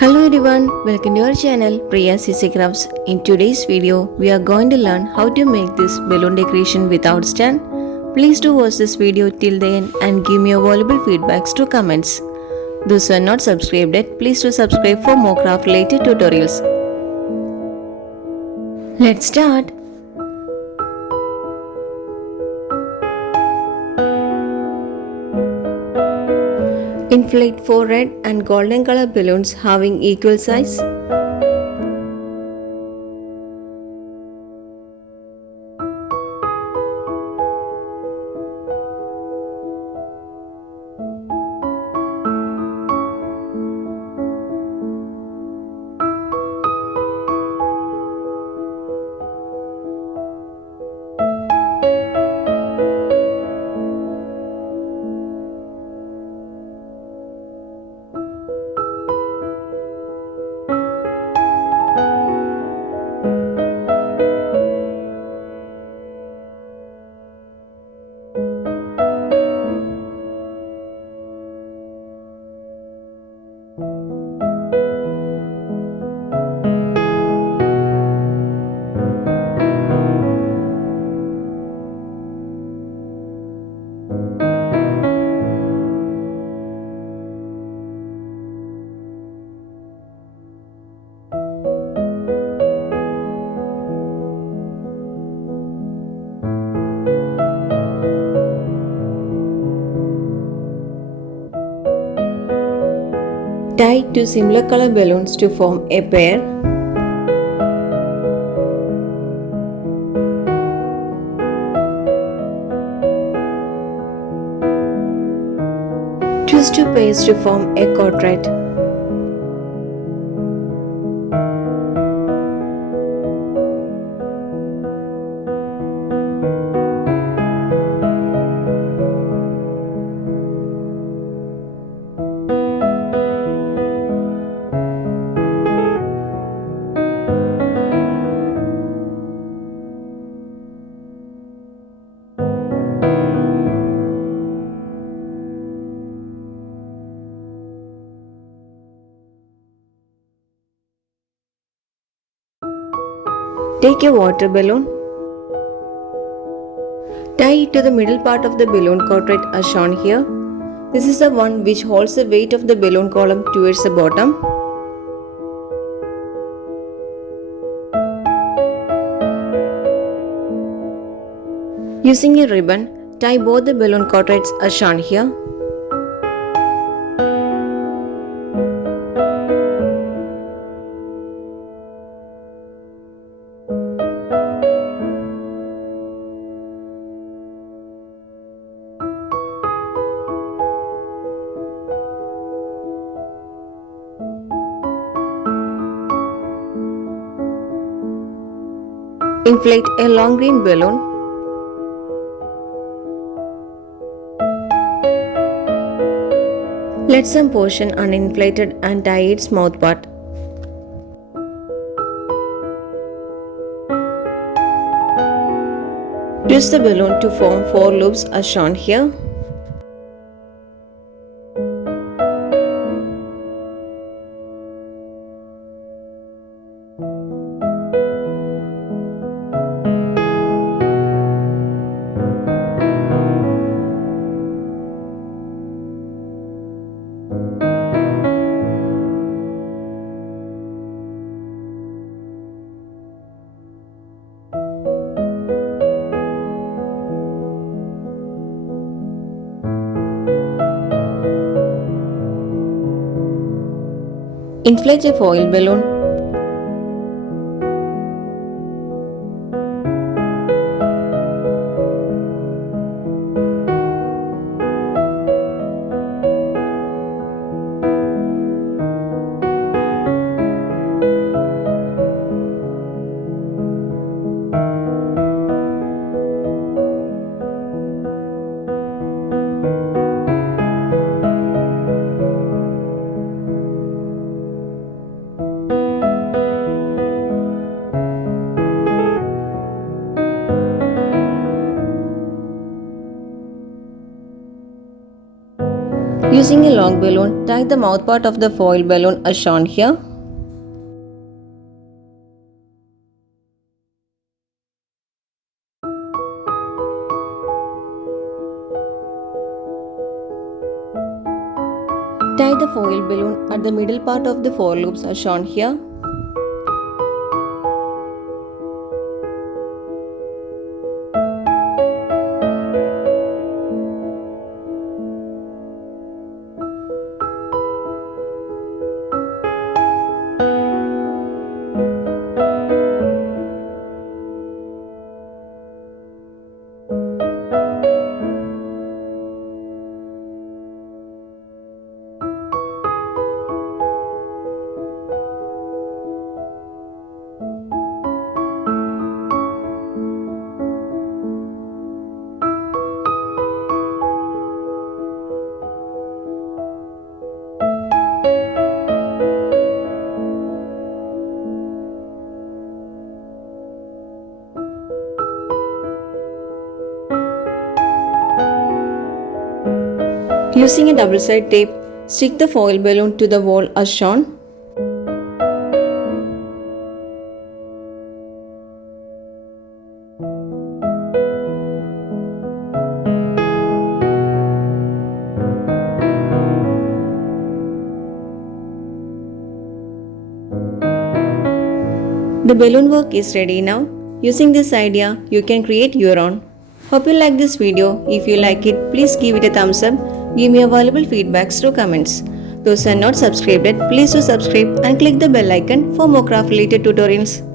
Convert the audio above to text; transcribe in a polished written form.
Hello everyone, welcome to our channel Priya CC Crafts. In today's video, we are going to learn how to make this balloon decoration without stand. Please do watch this video till the end and give me your valuable feedbacks to comments. Those who are not subscribed yet, please do subscribe for more craft related tutorials. Let's start. Inflate 4 red and golden color balloons having equal size. Tie two similar color balloons to form a pair. Twist two pairs to form a quadrille. Take a water balloon. Tie it to the middle part of the balloon quadrille as shown here. This is the one which holds the weight of the balloon column towards the bottom. Using a ribbon, tie both the balloon quadrilles as shown here. Inflate a long green balloon. Let some portion uninflated and tie its mouth part. Twist the balloon to form 4 loops as shown here. Inflate a foil balloon. Using a long balloon, tie the mouth part of the foil balloon as shown here. Tie the foil balloon at the middle part of the four loops as shown here. Using a double-sided tape, stick the foil balloon to the wall as shown. The balloon work is ready now. Using this idea, you can create your own. Hope you like this video. If you like it, please give it a thumbs up. Give me your valuable feedbacks through comments. Those who are not subscribed yet, please do subscribe and click the bell icon for more craft related tutorials.